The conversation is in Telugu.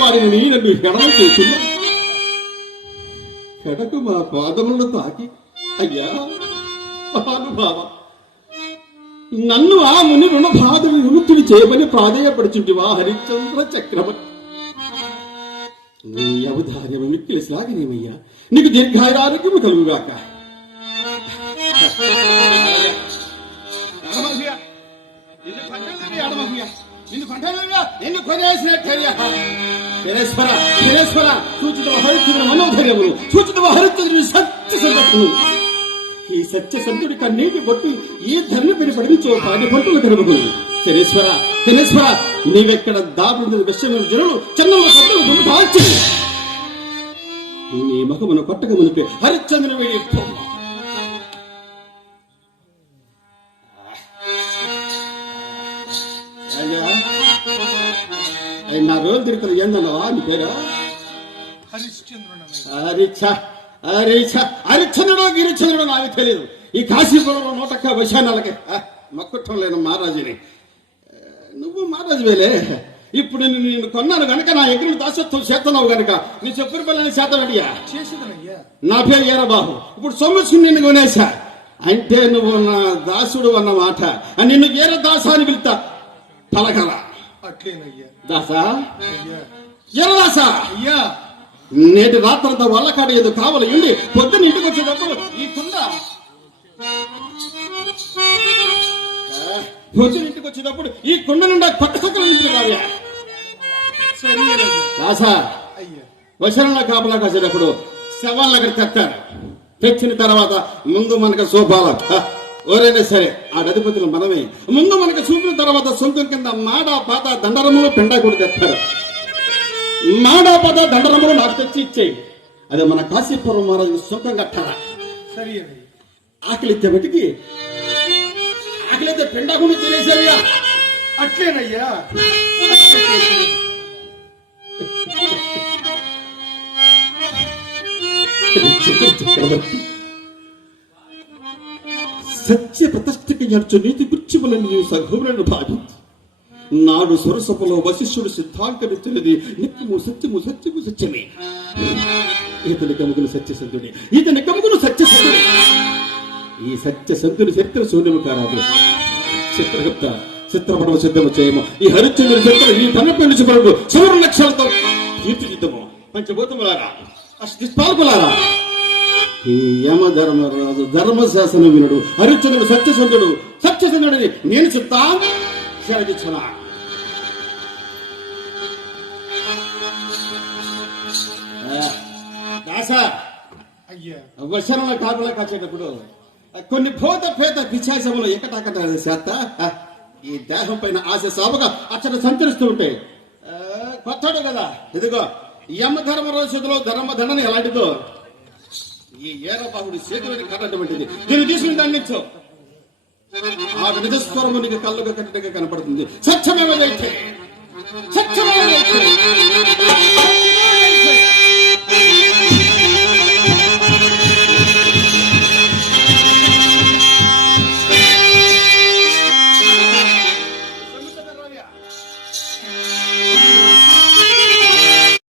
వారిని నన్ను హేళన చేస్తున్నా? కడకు మా పాదములను తాకి. అయ్యా మహానుభావ నన్ను ఆ ముని రుణ బాధలు విముక్తుని చేయమని ప్రాధేయపడుచుంటివా హరిశ్చంద్ర చక్రవర్తి? నీ అవధార్యం మిక్కిలి శ్లాఘనీయమయ్యా నీకు దీర్ఘాయురారోగ్యము కలుగుగాక. నిన్ను నిన్ను కొనేసినట్టయ్యా. సూచిత హరిచంద్ర మనోధర్యములు సూచిత హరిచంద్రుని సత్య సంగతులు ఈ సత్య సంతుడి కన్నీటి బొట్టు ఈ ధర్మ పిడి పాటి పాది పంటలు కలుగుతుంది శనేశ్వర నీవెక్కడ దాపుడు విషయమైన జనులు చన్నమ్మ నీ మగమును కొట్టక మునిపే హరిశ్చంద్ర వేడి అయ్య, నా రోజు తిరుగుతుంది ఏందన్నావా నీ పేరు అరిచంద్రుడు గిరిచంద్రుడు నాకు తెలియదు ఈ కాశీపురంలో నూటక్క వశానాలకి మక్కుట్టం లేను మహారాజుని. నువ్వు మహారాజువేలే ఇప్పుడు నేను నిన్ను కొన్నాను గనక నా ఎగురు దాసత్వం చేస్తున్నావు గనక. నీ చెప్పిన పిల్లని శాతం అడిగా. నా పేరు ఏరబాబు ఇప్పుడు సొమ్ముసుకుని నిన్ను కొనేశా. అంటే నువ్వు నా దాసుడు అన్నమాట. నిన్ను ఏర దాస అని పిలుతా పలకల అట్లేనయ్యా. దాసా? అయ్యా. నేటి రాత్రంతా వల్లకాడ ఏదో కావాలి ఉండి పొద్దున్న ఇంటికి వచ్చేటప్పుడు ఈ కుండ. ఇంటికి వచ్చేటప్పుడు ఈ కుండ నిండా కొత్త సొక్కలు నింపి అయ్యా. వశరంలో కాపలా కాసేటప్పుడు శవాలను అక్కడ తెచ్చిన తర్వాత ముందు మనకు సోపాల. ఎవరైనా సరే ఆ అధిపతులు మనమే. ముందు మనకు చూపిన తర్వాత సొంతం కింద మాడ పాత దండరములు పెండ కూడా తెస్తారు. మాడ పాత దండరములు నాకు తెచ్చి ఇచ్చేయి. అదే మన కాశీపురం మహారాజు సొంతం కట్టారా సరేనయ్యా. ఆకలితే బతికి ఆకలితే పెండ కూడా తినేసేయ్యా అట్లేనయ్యా. చక్రవర్తి సత్య ప్రతిష్టకి నడుచు నీతి గుర్చిములను నీవు సఘోరులను భావించి నాడు సొరసపలో వశిష్ఠుడు సిద్ధాంతరిస్తున్నది నిత్యము సత్యము సత్యము సత్యమే. ఇతని కముకులు సత్యసంధుడి ఇతని కముకులు సత్యసంధుడి ఈ సత్యసంధుని చరిత్ర శూన్యము కారాదు. చిత్రగుప్త చిత్రపటము సిద్ధము చేయము. ఈ హరిశ్చంద్రుని చరిత్ర ఈ పన్నెండు నుంచి కొరకు సువర్ణ లక్ష్యాలతో తీర్చిదిద్దము. పంచభూతములారా అష్టిష్పాలకులారా ఈ యమధర్మరాజు ధర్మశాసన వినుడు హరిశ్చంద్రుడు సత్యసంధుడు సత్యసంధుడిని నేను చెప్తా సెలవిచ్చునా దాసా అయ్యా. వశనంలో కాపులా కాచేటప్పుడు కొన్ని భూత పేద పిశాచములు ఎక్కటక్కడ చేత ఈ దేహం పైన ఆశ సాబుగా అచ్చట సంచరిస్తూ ఉంటే కొత్తాడు కదా. ఇదిగో యమ ధర్మరాజు చేతిలో ఎలాంటిదో ఈ ఏరబాహుడి చేతిలోని కన్నటువంటిది దీన్ని తీసుకుని దండించు ఆ నిజస్వరము నీకు కళ్ళుగా కట్టినగా కనపడుతుంది. సత్యమేమైతే సత్యమేమైతే